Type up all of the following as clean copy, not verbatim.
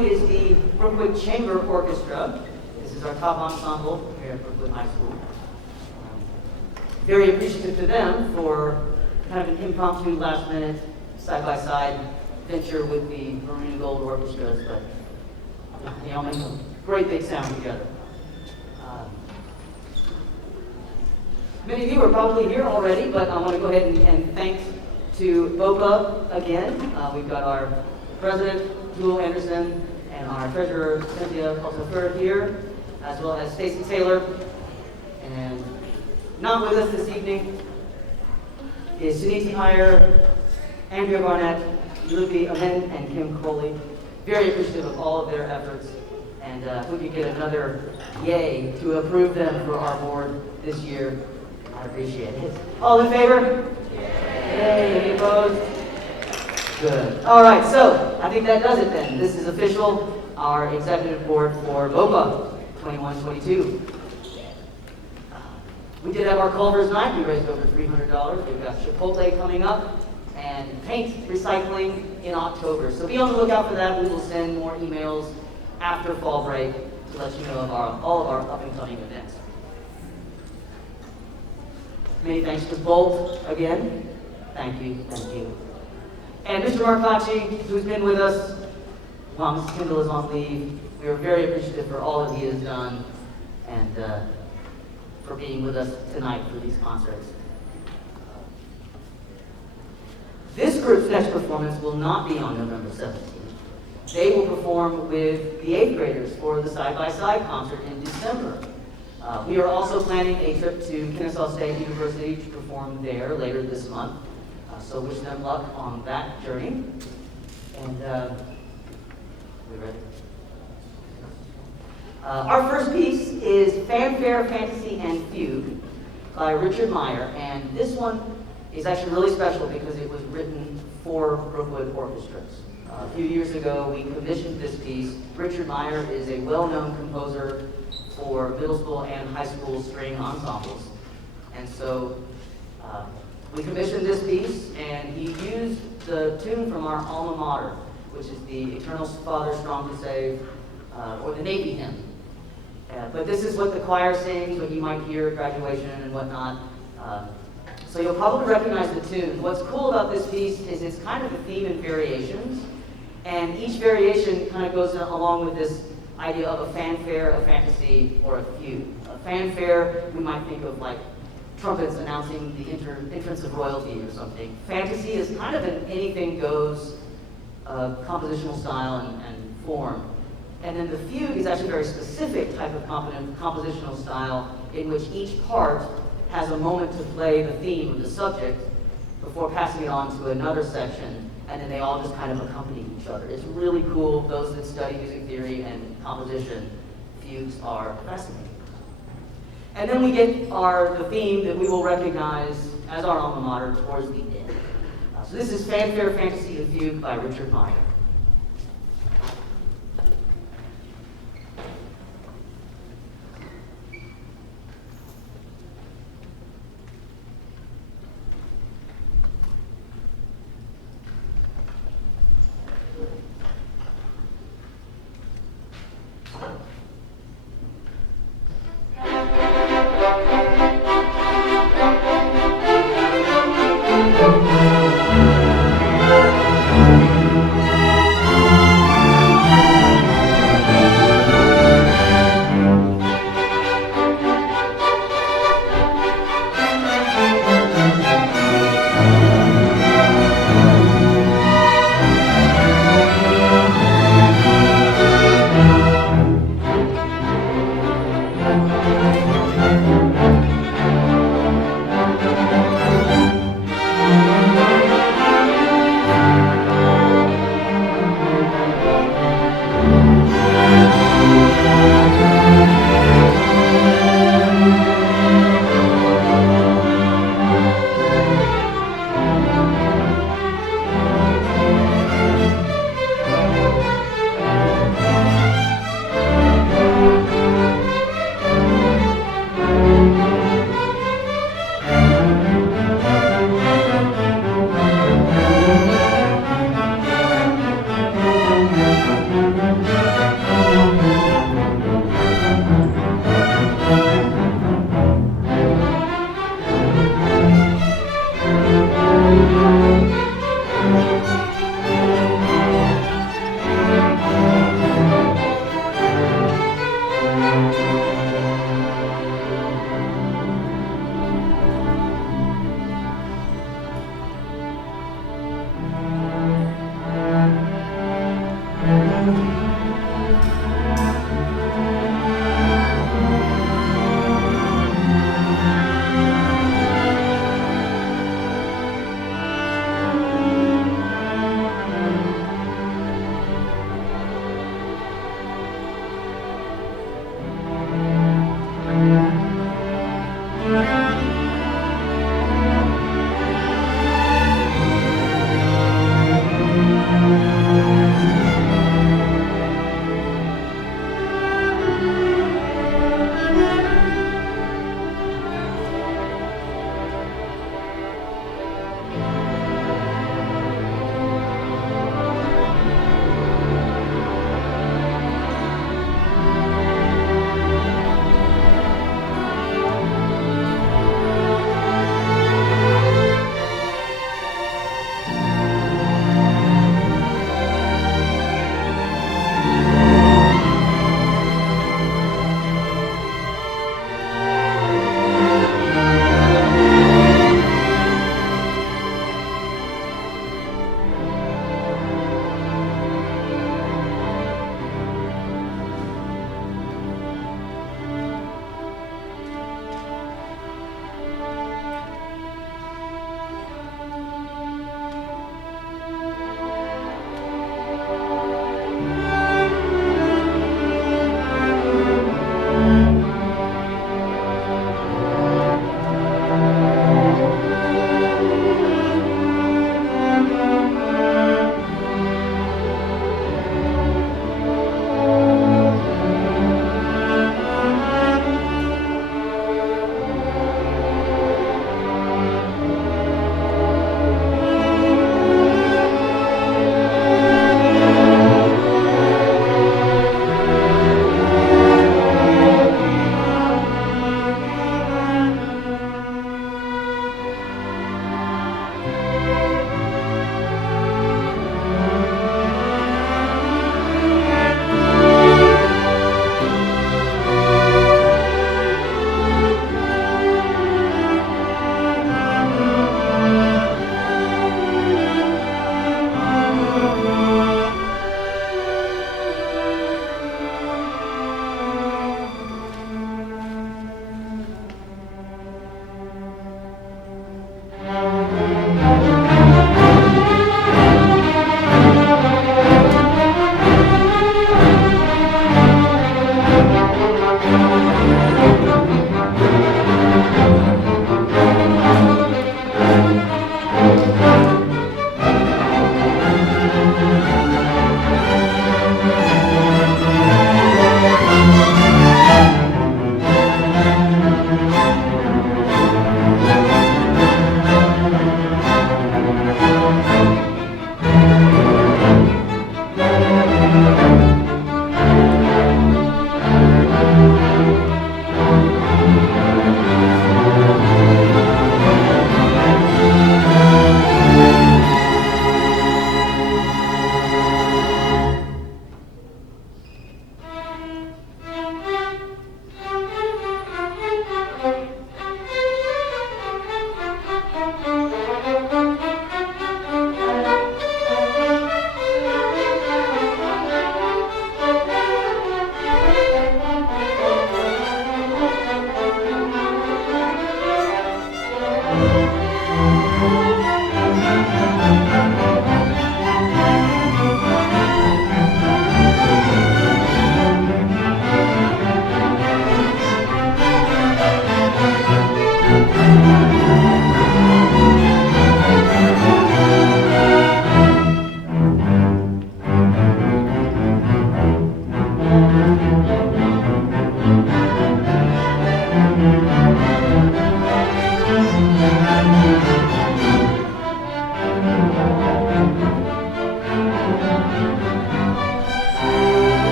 Is the Brookwood Chamber Orchestra. This is our top ensemble here at Brookwood High School. Very appreciative to them for kind of an impromptu, last-minute, side-by-side venture with the Maroon and Gold orchestras, but they all make a great big sound together. Many of you are probably here already, but I want to go ahead and thanks to BOPA again. We've got our president, Jewel Anderson, and our treasurer, Cynthia Altafur here, as well as Stacy Taylor. And not with us this evening is Suniti Meyer, Andrea Barnett, Lucy Amen, and Kim Coley. Very appreciative of all of their efforts, and if we could get another yay to approve them for our board this year, I'd appreciate it. All in favor? Yay! Any opposed? Good. All right, so I think that does it then. This is official, our executive board for BOPA 21-22. We did have our Culver's night. We raised over $300. We've got Chipotle coming up and paint recycling in October. So be on the lookout for that. We will send more emails after fall break to let you know of all of our up and coming events. Many thanks to Bolt again. Thank you, thank you. And Mr. Marcacci, who's been with us while Mrs. Kendall is on leave, we are very appreciative for all that he has done and for being with us tonight for these concerts. This group's next performance will not be on November 17th. They will perform with the 8th graders for the side-by-side concert in December. We are also planning a trip to Kennesaw State University to perform there later this month. So wish them luck on that journey. And we ready? Our first piece is Fanfare, Fantasy, and Fugue by Richard Meyer. And this one is actually really special because it was written for Brookwood orchestras. A few years ago, we commissioned this piece. Richard Meyer is a well-known composer for middle school and high school string ensembles. And so we commissioned this piece, and he used the tune from our alma mater, which is the Eternal Father Strong to Save, or the Navy hymn. But this is what the choir sings, what you might hear at graduation and whatnot. So you'll probably recognize the tune. What's cool about this piece is it's kind of a theme in variations, and each variation kind of goes along with this idea of a fanfare, a fantasy, or a fugue. A fanfare, we might think of like trumpets announcing the entrance of royalty or something. Fantasy is kind of an anything goes compositional style and form. And then the fugue is actually a very specific type of compositional style in which each part has a moment to play the theme of the subject before passing it on to another section, and then they all just kind of accompany each other. It's really cool. Those that study music theory and composition, fugues are fascinating. And then we get the theme that we will recognize as our alma mater towards the end. So this is Fanfare, Fantasy, and Fugue by Richard Meyer.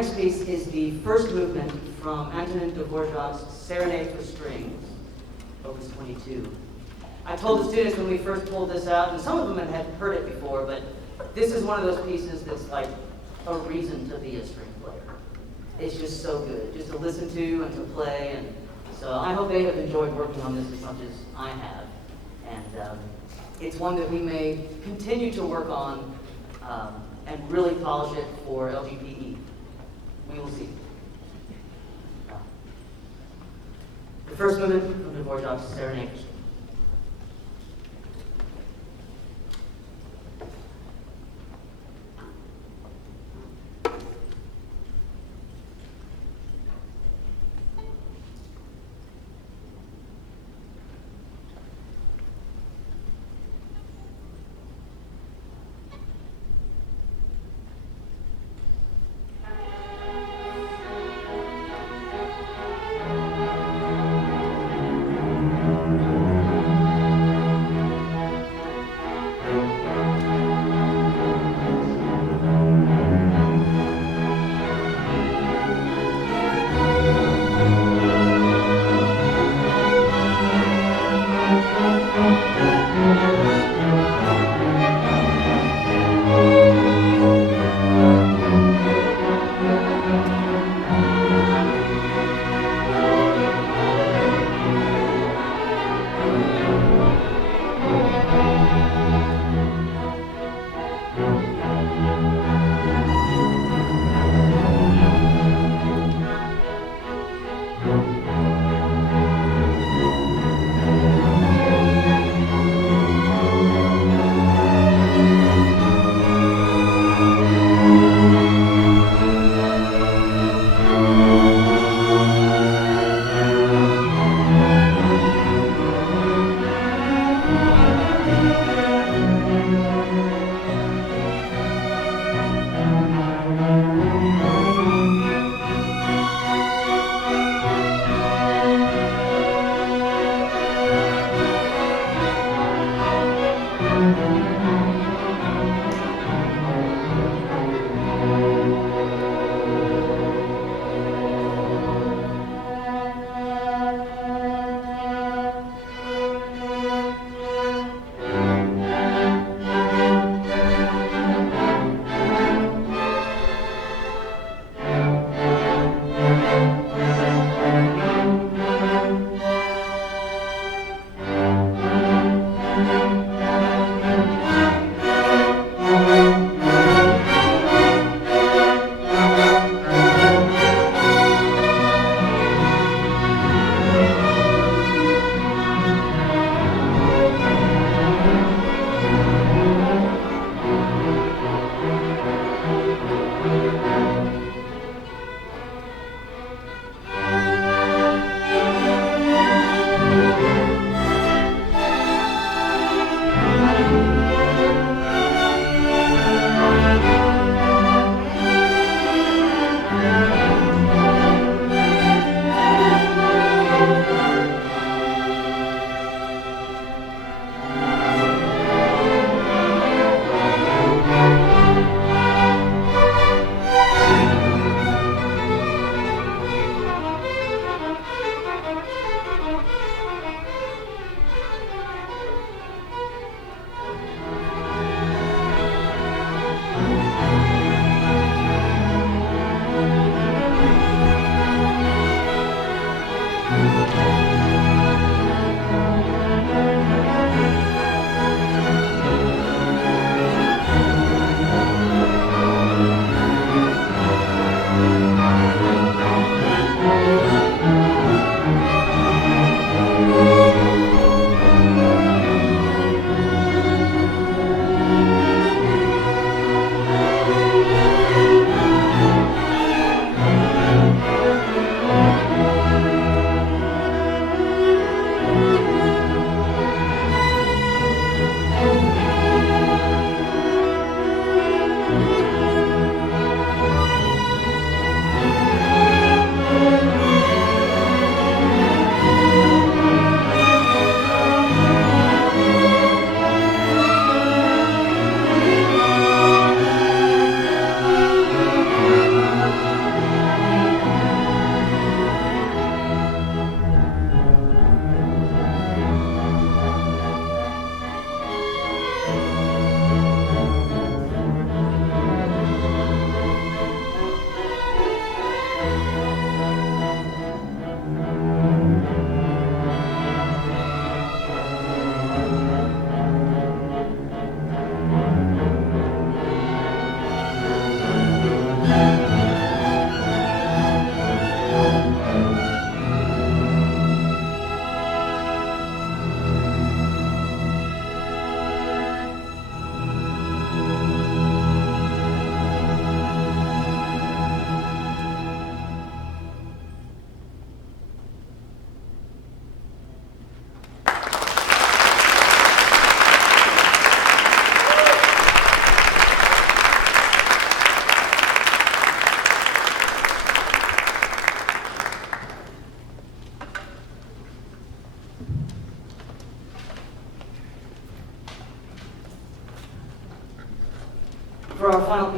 next piece is the first movement from Antonin Dvorak's Serenade for Strings, Opus 22. I told the students when we first pulled this out, and some of them had heard it before, but this is one of those pieces that's like a reason to be a string player. It's just so good, just to listen to and to play, and so I hope they have enjoyed working on this as much as I have. And it's one that we may continue to work on and really polish it for LGPE. We will see. The first movement from Dvorak's Serenade.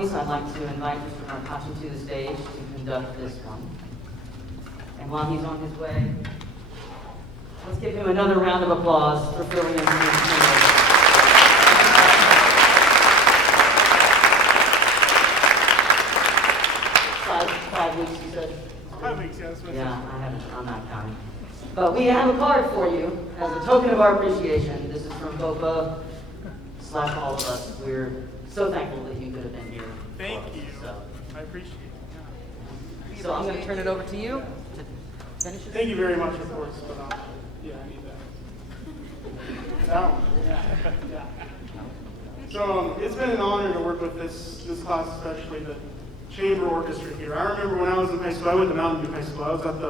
piece, I'd like to invite Mr. Narkachi to the stage to conduct this one. And while he's on his way, let's give him another round of applause for filling in his 5 weeks, you said? 5 weeks, yeah. I'm not counting. But we have a card for you as a token of our appreciation. This is from Bopa / all of us. We're so thankful that you could have been here. Thank you. So. I appreciate it. Yeah. So I'm going to turn it over to you to finish it. Thank you very much, of course. But yeah, I need that. That one. Yeah. So it's been an honor to work with this class, especially the chamber orchestra here. I remember when I was in high school, I went to Mountain View High School. I was at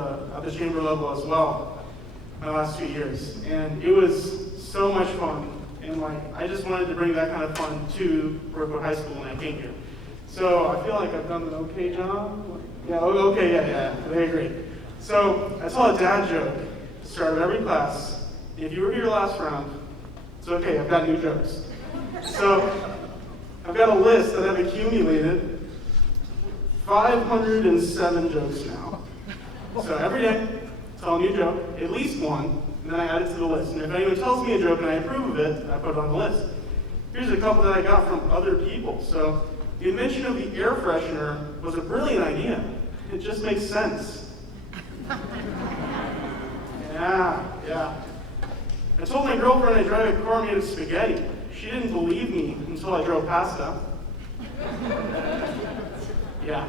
the chamber level as well my last 2 years. And it was so much fun. And I just wanted to bring that kind of fun to Brookwood High School when I came here. So I feel like I've done an okay job. Yeah, okay, yeah, they agree. So I tell a dad joke at the start of every class. If you were here last round, it's okay, I've got new jokes. So I've got a list that I've accumulated 507 jokes now. So every day, tell a new joke, at least one, and then I add it to the list. And if anyone tells me a joke and I approve of it, I put it on the list. Here's a couple that I got from other people. So the invention of the air freshener was a brilliant idea. It just makes sense. Yeah. I told my girlfriend I drive a car made of spaghetti. She didn't believe me until I drove pasta. Yeah,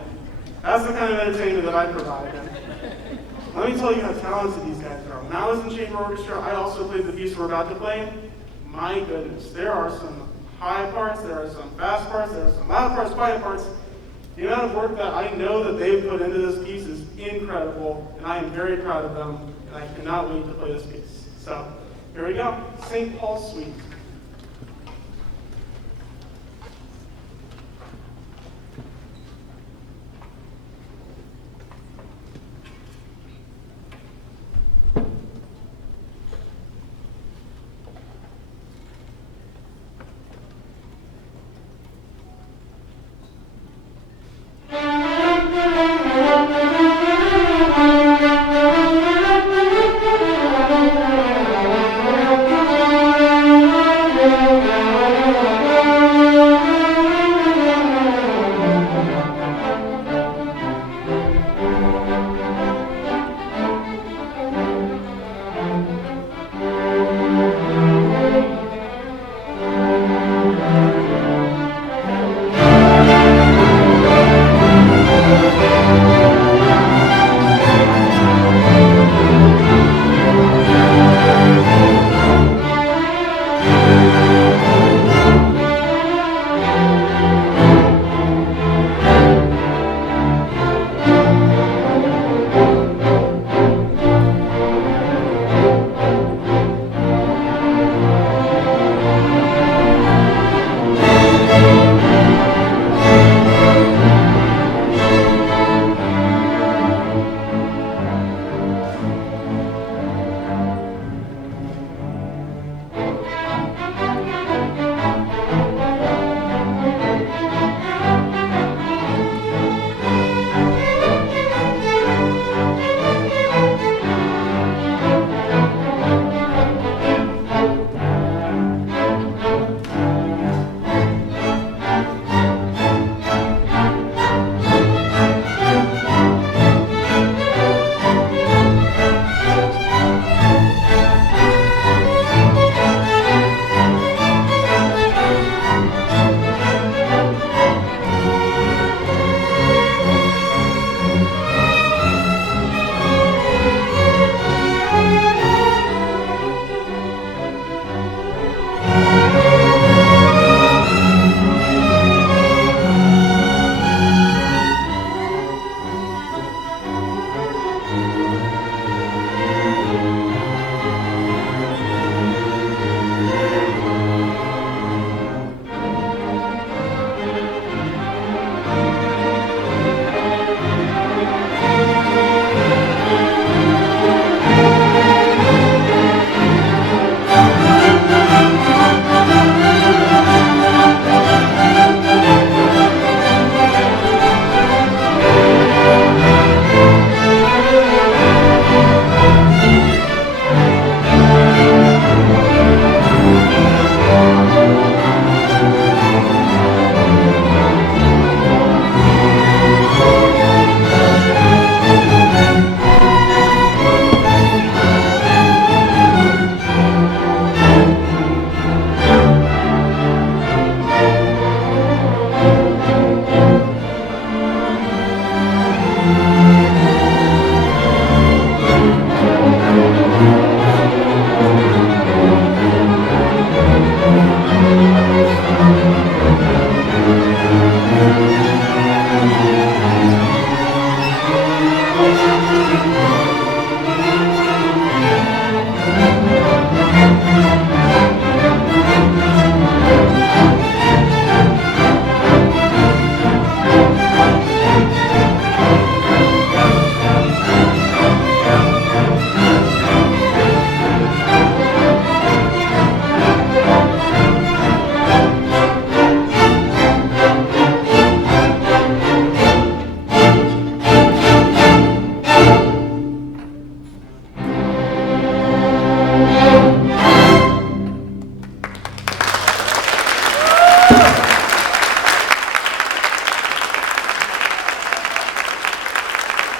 that's the kind of entertainment that I provide. And let me tell you how talented these guys are. When I was in chamber orchestra, I also played the piece we're about to play. My goodness, there are some high parts, there are some fast parts, there are some loud parts, quiet parts. The amount of work that I know that they've put into this piece is incredible, and I am very proud of them, and I cannot wait to play this piece. So, here we go, St. Paul's Suite. Thank you.